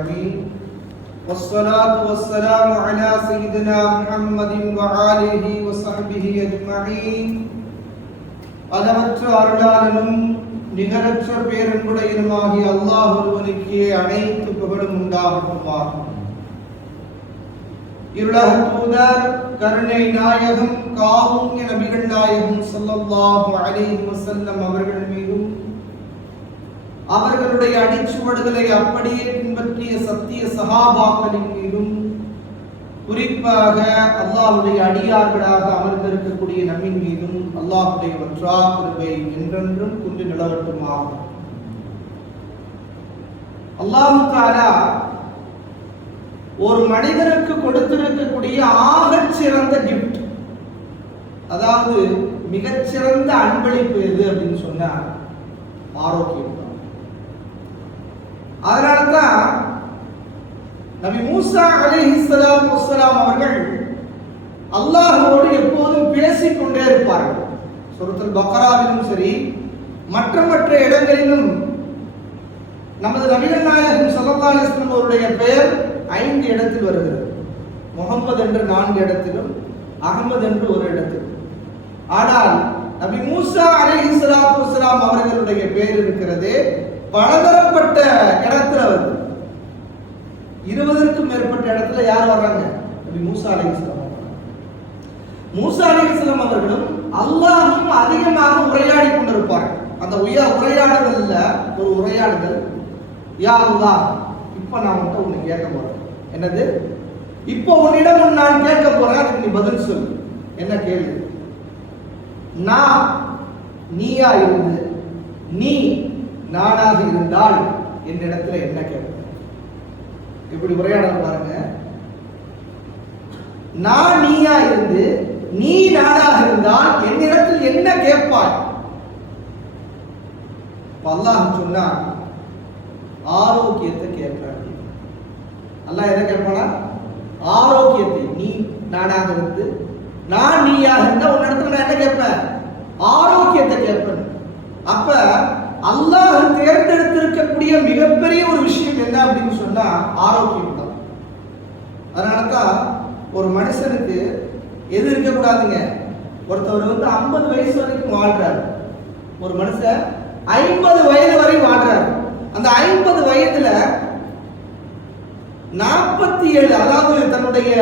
العالمين والصلاة والسلام على سيدنا محمد وآله وصحبه أجمعين. அளவற்ற அருளாளனும் நிகரற்ற பேரன்புடையனுமாகிய அல்லாஹ் ஒருவனுக்கே அனைத்து புகழும் உண்டாகட்டுமாக. இருளக தூதர் கருணை நாயகம் காருண்ய நபிகள் நாயகம் ஸல்லல்லாஹு அலைஹி வஸல்லம் அவர்கள் மீதும் அவர்களுடைய அடிச்சுவடுகளை அப்படியே பின்பற்றிய சத்திய சஹாபாக்களின் மீதும் குறிப்பாக அல்லாஹ்வுடைய அடியார்களாக அமர்ந்திருக்கக்கூடிய நம்மின் மீதும் அல்லாஹ்வுடைய வற்றா கிருபை என்றென்றும் குன்று நிலவட்டுமாக. அல்லாஹ் தஆலா ஒரு மனிதனுக்கு கொடுத்திருக்கக்கூடிய ஆகச் சிறந்த கிஃப்ட், அதாவது மிகச்சிறந்த அன்பளிப்பு எது அப்படின்னு சொன்னா ஆரோக்கியம் தான். அதனால்தான் நபி மூசா அலைஹிஸ்ஸலாத்து வஸ்ஸலாம் அவர்கள் அல்லாஹ்வோடு எப்போதும் பேசிக்கொண்டே இருப்பார்கள். சூரத்துல் பக்ராவிலும் சரி மற்ற இடங்களிலும் நமது நபிகள் நாயகம் ஸல்லல்லாஹு அலைஹி வஸல்லம் அவருடைய பெயர் 5 இடத்தில் வருகிறது. முகமது என்று 4 இடத்திலும், அகமது என்று 1 இடத்திலும். ஆனால் நபி மூசா அலைஹிஸ்ஸலாத்து வஸ்ஸலாம் அவர்களுடைய பெயர் இருக்கிறது பலதரப்பட்ட இடத்துல வருது. 20க்கும் மேற்பட்ட இடத்துல யார் வர்றாங்க? நபி மூசா அலைஹிஸ்ஸலாம். மூசா அலைஹிஸ்ஸலாம் அவர்களும் அல்லாஹ்வும் அதிகமாக உரையாடி கொண்டிருப்பார்கள். அந்த உரையாடுதல்ல ஒரு உரையாடுதல், யா அல்லாஹ், இப்ப நான் உன்கிட்ட ஒண்ணு கேட்க போறேன். என்னது? இப்போ உன்னிடம் நான் கேட்க போறேன், அதுக்கு நீ பதில் சொல்லு. என்ன கேள்வி? நான் நீயா இருந்து நீ நானாக இருந்தால் என்னிடத்துல என்ன கேட்க? இப்படி உரையாடல் பாருங்க. நான் நீயா இருந்து நீ நானாக இருந்தால் என்னிடத்தில் என்ன கேட்பாய்? அல்லாஹ் சொன்னா ஆரோக்கியத்தை கேட்பான். அல்லாஹ் எதை கேட்பானா? ஆரோக்கியத்தை. நீ நானாக இருந்து நான் நீயாக இருந்தா உன்னிடத்துல நான் என்ன கேட்பேன்? ஆரோக்கியத்தை கேட்பேன். அப்ப அல்லாஹ் தேர்ந்தெடுத்திருக்கக்கூடிய மிகப்பெரிய ஒரு விஷயம் என்ன அப்படின்னு சொன்னா ஆரோக்கியம் தான். அதனாலதான் ஒரு மனுஷனுக்கு எது இருக்கக்கூடாதுங்க, ஒருத்தவர் 50 வயசு வரைக்கும் வாழ்றாரு, ஒரு மனுஷன் 50 வயது வரை வாழ்றாரு. அந்த 50 வயதுல 47, அதாவது தன்னுடைய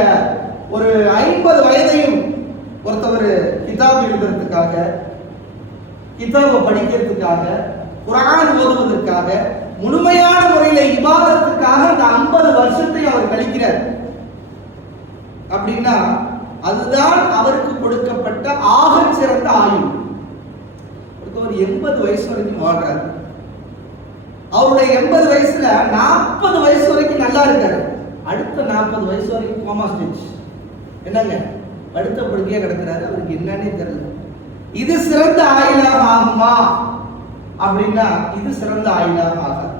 ஒரு 50 வயதையும் ஒருத்தவர் கிதாப் எழுதுறதுக்காக, கிதாபை படிக்கிறதுக்காக, குர்ஆன் ஓதுவதற்காக, முழுமையான முறையில இபாதத்துக்காக அந்த 50 வருஷத்தை அவர் கழிக்கிறார். அப்படின்னா அதுதான் அவருக்கு கொடுக்கப்பட்ட ஆகச் சிறந்த ஆயுள். ஒருத்தவர் 80 வயசு வரைக்கும் வாழ்றாரு. அவருடைய 80 வயசுல 40 வயசு வரைக்கும் நல்லா இருக்காரு. அடுத்த 40 வயசு வரைக்கும் கோமா ஸ்டேஜ். என்னங்க, அடுத்த படுக்கையா கிடக்கிறாரு. அவருக்கு என்னன்னே தெரியல. இது சிறந்த ஆயுளாக ஆகுமா அப்படின்னா இது சிறந்த ஆயுளாக ஆகாது.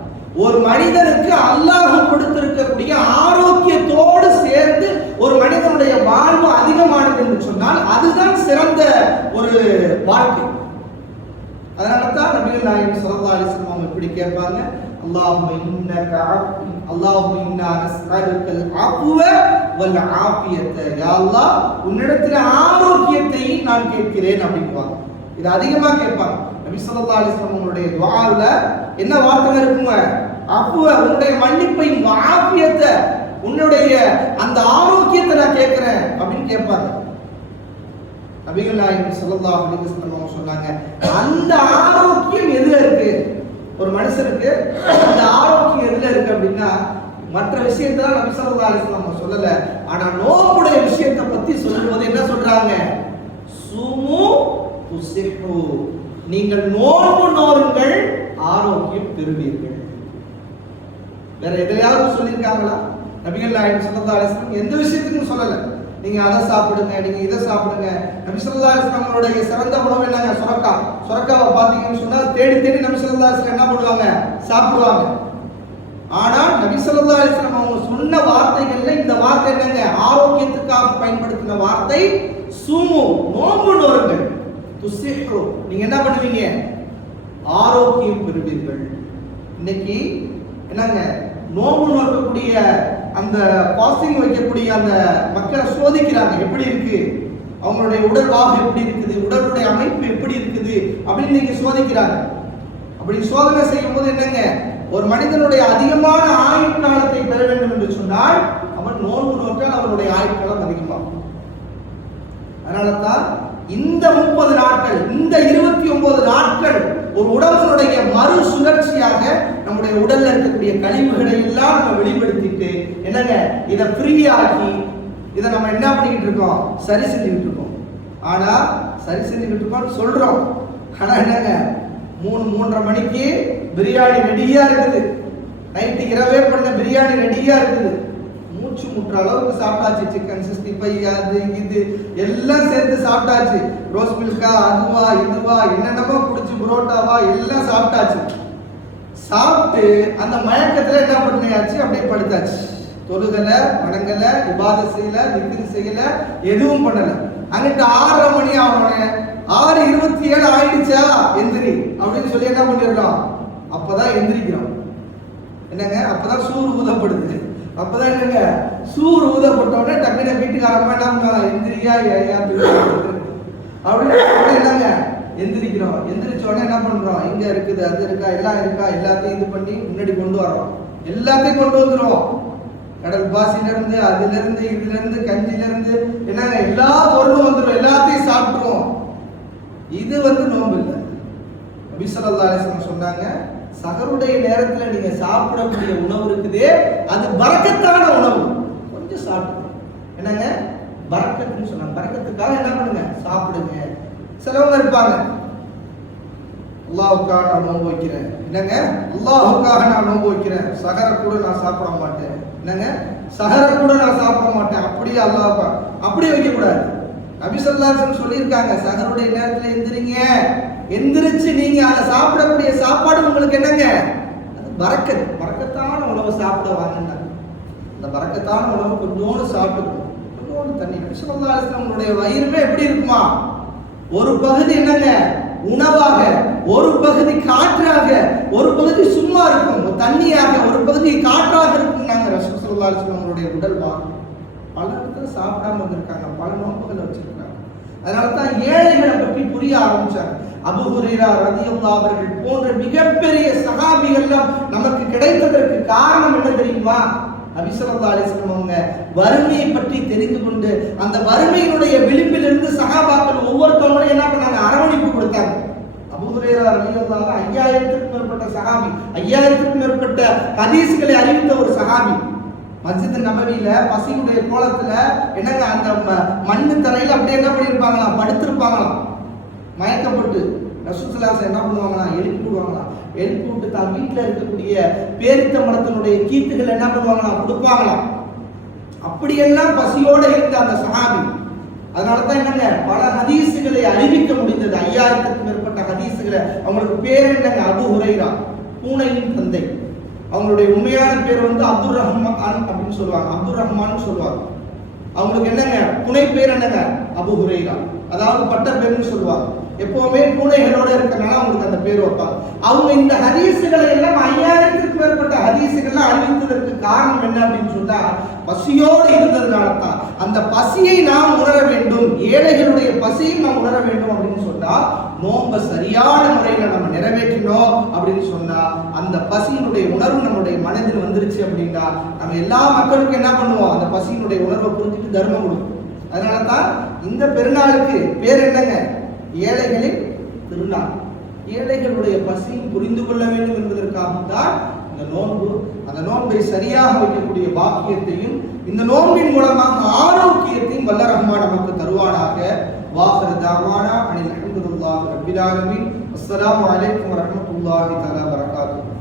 ஒரு மனிதனுக்கு அல்லாஹ் கொடுத்திருக்கக்கூடிய ஆரோக்கியத்தோடு சேர்ந்து ஒரு மனிதனுடைய வாழ்வு அதிகமானது என்று சொன்னால் அதுதான் சிறந்த ஒரு வாழ்க்கை. அதனாலதான் நபிகள் நாயகம் ஸல்லல்லாஹு அலைஹி வஸல்லம் அவங்க இப்படி கேட்பாங்க, அல்லாஹும்ம இன்னக அஃபு, அல்லாஹும்ம இன்னா நஸ்அலுக்கல் அஃவ வல் ஆஃபியத. யா அல்லாஹ், உன்னிடத்தில் ஆரோக்கியத்தை நான் கேட்கிறேன் அப்படிங்குவாங்க. இது அதிகமா கேட்பாங்க. நபி ஸல்லல்லாஹு அலைஹி வஸல்லம் அவங்களுடைய துஆவுல என்ன வார்த்தை இருக்குங்க? அஃவ, உன்னுடைய மன்னிப்பை, ஆஃபியத, உன்னுடைய அந்த ஆரோக்கியத்தை நான் கேட்கிறேன் அப்படின்னு கேட்பாங்க. நபிகள் நாயகம் ஸல்லல்லாஹு அலைஹி வஸல்லம் சொன்னாங்க, அந்த ஆரோக்கியம் எதுல இருக்கு? ஒரு மனுஷனுக்கு அந்த ஆரோக்கியம் எதுல இருக்கு அப்படின்னா மற்ற விஷயத்தை நபி ஸல்லல்லாஹு அலைஹி வஸல்லம் சொல்லல. ஆனா நோம்புடைய விஷயத்தை பத்தி சொல்லும்போது என்ன சொல்றாங்க? சுமு துஸிஹு, நீங்கள் நோன்பு நோருங்கள், ஆரோக்கியம் பெறுவீர்கள். வேற எதையாவது சொல்லியிருக்காங்களா? நபிகள் நாயகம் ஸல்லல்லாஹு அலைஹி வஸல்லம் எந்த விஷயத்துக்கும் சொல்லல. நீங்க அதை சாப்பிடுங்க, நீங்க இதை சாப்பிடுங்க. நபி ஸல்லல்லாஹு அலைஹி வஸல்லம் அவருடைய சிறந்த உணவு என்னங்க? சுரக்காவை பார்த்தீங்கன்னு சொன்னா தேடி நபி ஸல்லல்லாஹு அலைஹி வஸல்லம் என்ன பண்ணுவாங்க? சாப்பிடுவாங்க. ஆனா நபி ஸல்லல்லாஹு அலைஹி வஸல்லம் அவங்க சொன்ன வார்த்தைகள்ல இந்த வார்த்தை என்னங்க? ஆரோக்கியத்துக்காக பயன்படுத்தின வார்த்தை சுமு, நோன்பு நோருங்கள். துஸிஹு, நீங்க என்ன பண்ணுவீங்க? ஆரோக்கியம் பெறுவீர்கள். இன்னைக்கு என்னங்க நோன்பு நோக்கக்கூடிய அந்த பாஸ்டிங் வைக்கக்கூடிய அந்த மக்களை சோதிக்கிறாங்க. எப்படி இருக்கு அவங்களுடைய உடல்வாக, எப்படி இருக்குது உடலுடைய அமைப்பு எப்படி இருக்குது அப்படின்னு நீங்க சோதிக்கிறாங்க. அப்படி சோதனை செய்யும் போது என்னங்க, ஒரு மனிதனுடைய அதிகமான ஆயுட்காலத்தை பெற வேண்டும் என்று சொன்னால் அவன் நோன்பு நோக்கால் அவனுடைய ஆயுட்காலம் அதிகமாகும். அதனால தான் இந்த 30 நாட்கள், இந்த 29 நாட்கள் ஒரு உடம்புடைய மறு சுழற்சியாக நம்முடைய உடல்ல இருக்கக்கூடிய கழிவுகளை எல்லாம் நம்ம வெளிப்படுத்திட்டு என்னங்க இதை ஃப்ரீயாக்கி இதை நம்ம என்ன பண்ணிக்கிட்டு இருக்கோம், சரி செஞ்சுக்கிட்டு இருக்கோம். ஆனா சரி செஞ்சுக்கிட்டு இருக்கோம்னு சொல்றோம், ஆனா என்னங்க 3-3:30 மணிக்கு பிரியாணி ரெடியா இருக்குது, நைட்டு இரவே பண்ண பிரியாணி ரெடியா இருக்குது, மூச்சு முற்ற அளவுக்கு சாப்பிட்டாச்சு. சிக்கன் 65 அது இது எல்லாம் சேர்த்து சாப்பிட்டாச்சு. ரோஸ் மில்கா அதுவா இதுவா என்னென்னமோ குடிச்சு புரோட்டாவா எல்லாம் சாப்பிட்டாச்சு. சாப்பிட்டு அந்த மயக்கத்துல என்ன பண்ணியாச்சு, அப்படியே படுத்தாச்சு. தொழுகல, வணங்கல, இபாதத் செய்யல, திக்ர் செய்யல, எதுவும் பண்ணல. அங்கிட்டு 6:30 மணி ஆகணும், 6:27 ஆயிடுச்சா எந்திரி அப்படின்னு சொல்லி என்ன பண்ணிடுறோம், அப்பதான் எந்திரிக்கிறோம். என்னங்க அப்பதான் சூர் ஊதப்படுது. அப்பதான் என்னங்க சூர் ஊதப்பட்டோடனே டக்குனு வீட்டுக்காரமா என்ன எந்திரியா அப்படின்னு என்னங்க எந்திரிக்கிறோம். எந்திரிச்ச உடனே என்ன பண்றோம், இங்க இருக்குது அது இருக்கா எல்லாம் இருக்கா எல்லாத்தையும் இது பண்ணி முன்னாடி கொண்டு வரோம். எல்லாத்தையும் கொண்டு வந்துருவோம். கடல் பாசில இருந்து அதுல இருந்து இதுல இருந்து கஞ்சில இருந்து என்னங்க எல்லா பொருளும் வந்துடும், எல்லாத்தையும் சாப்பிட்டுருவோம். இது நோன்பு இல்லை. நபி ஸல்லல்லாஹு அலைஹி வஸல்லம் சொன்னாங்க, சஹருடைய நேரத்துல நீங்க சாப்பிடக்கூடிய உணவு இருக்குதே அது பரக்கத்தான உணவு, கொஞ்சம் சாப்பிடுங்க. என்னங்க பரக்கத்துன்னு சொன்னாங்க. பரக்கத்துக்காக என்ன பண்ணுங்க, சாப்பிடுங்க. சிலவங்க இருப்பாங்க, அல்லாஹ்வுக்காக நான் நோன்பு வைக்கிறேன், என்னங்க அல்லாஹ்வுக்காக நான் நோன்பு வைக்கிறேன், சஹர கூட நான் சாப்பிட மாட்டேன், என்னங்க சஹர கூட நான் சாப்பிட மாட்டேன், அப்படியே அல்லாஹ் அப்படியே வைக்க கூடாது. நபி ஸல்லல்லாஹு அலைஹி வஸல்லம் சொல்லியிருக்காங்க, சஹருடைய நேரத்துல எந்திரிங்க, எந்திரிச்சு நீங்க அதை சாப்பிடக்கூடிய சாப்பாடு உங்களுக்கு என்னங்க அது பரக்கத், பரக்கத்தான உணவு சாப்பிட வாங்கினாங்க. அந்த பரக்கத்தான உணவு கொஞ்சோண்டு சாப்பிட்டுக்கணும், கொஞ்சோண்டு தண்ணி. நபி ஸல்லல்லாஹு அலைஹி வஸல்லம் உங்களுடைய வயிறுமே எப்படி இருக்குமா, ஒரு பகுதி என்னங்க உணவாக, ஒரு பகுதி காற்றாக, ஒரு பகுதி சும்மா இருக்கும் தண்ணியாக, ஒரு பகுதி காற்றாக இருக்கும். நாங்க ரசூல் ஸல்லல்லாஹு அலைஹி வஸல்லம் உங்களுடைய உடல் வாங்க பல இடத்துல சாப்பிடாம வந்திருக்காங்க, பல நோன்புகளை வச்சிருக்காங்க. அதனாலதான் ஏழைகளை பற்றி புரிய ஆரம்பிச்சாங்க. அபூ ஹுரைரா ரலியல்லாஹு அவர்கள் போன்ற மிகப்பெரிய சஹாபிகள் நமக்கு கிடைத்ததற்கு காரணம் என்ன தெரியுமா, நபி ஸல்லல்லாஹு அலைஹி வஸல்லம் அவங்க வறுமையை பற்றி தெரிந்து கொண்டு அந்த வறுமையினுடைய விளிம்பிலிருந்து சஹாபாக்கள் ஒவ்வொருத்தவங்களும் என்ன பண்ணாங்க, அரவணைப்பு கொடுத்தாங்க. அபூ ஹுரைரா ரலியல்லாஹு 5000க்கும் மேற்பட்ட சஹாபி, 5000க்கும் மேற்பட்ட ஹதீஸ்களை அறிவித்த ஒரு சஹாபி. மஸ்ஜித் நபவியில பசியுடைய கோலத்துல என்னங்க அந்த மண்ணு தரையில அப்படியே என்ன பண்ணிருப்பாங்களாம், படுத்திருப்பாங்களாம் மயக்கப்பட்டு. ரசூல் ஸல்லல்லாஹு அலைஹி வஸல்லம் என்ன பண்ணுவாங்களாம், எழுப்பி விடுவாங்களாம். எழுப்பி விட்டு தான் வீட்டில் இருக்கக்கூடிய பேரித்த மரத்தினுடைய கீத்துகள் என்ன பண்ணுவாங்களாம், கொடுப்பாங்களாம். அப்படியெல்லாம் பசியோட இருந்த அந்த சஹாபி. அதனாலதான் என்னங்க பல ஹதீஸுகளை அறிவிக்க முடிந்தது, 5000க்கும் மேற்பட்ட ஹதீஸுகளை. அவங்களுக்கு பேர் என்னங்க, அபூ ஹுரைரா, பூனையின் தந்தை. அவங்களுடைய உண்மையான பேர் அப்துர் ரஹ்மான் அப்படின்னு சொல்லுவாங்க, அப்துர் ரஹ்மான் சொல்லுவாங்க. அவங்களுக்கு என்னங்க புனை பேர் என்னங்க, அபூ ஹுரைரா, அதாவது பட்ட பேர்னு சொல்லுவாங்க. எப்பவுமே பூனைகளோட இருக்கனால அவங்களுக்கு அந்த பேர் வைப்பாங்க. அவங்க இந்த ஹதீஸுகளை எல்லாம் 5000க்கும் மேற்பட்ட ஹதீஸுகள்லாம் அறிவித்ததற்கு காரணம் என்ன அப்படின்னு சொன்னா, பசியோடு இருந்ததுனால தான். அந்த பசியை நாம் உணர வேண்டும், ஏழைகளுடைய பசியை நாம் உணர வேண்டும் அப்படின்னு சொன்னா நோன்பை சரியான முறையில் நம்ம நிறைவேற்றினோம் அப்படின்னு சொன்னா அந்த பசியினுடைய உணர்வு நம்முடைய மனதில் வந்துருச்சு அப்படின்னா நம்ம எல்லா மக்களுக்கும் என்ன பண்ணுவோம், அந்த பசியினுடைய உணர்வை புரிஞ்சுட்டு தர்மம் கொடுக்கும். அதனால தான் இந்த பெருநாளுக்கு பேர் என்னங்க, ஏழைகளின் திருநாள். ஏழைகளுடைய பசியும் புரிந்து கொள்ள வேண்டும் என்பதற்காகத்தான் இந்த நோன்பு. அந்த நோன்பை சரியாக வைக்கக்கூடிய பாக்கியத்தையும் இந்த நோன்பின் மூலமாக ஆரோக்கியத்தையும் வல்ல ரஹ்மான் நமக்கு தருவானாக. வாஹிரு தஅவானா அனில் ஹம்துலில்லாஹி ரப்பில் ஆலமீன். அஸ்ஸலாமு அலைக்கும் வரஹ்மத்துல்லாஹி தஆலா வபரகாத்துஹு.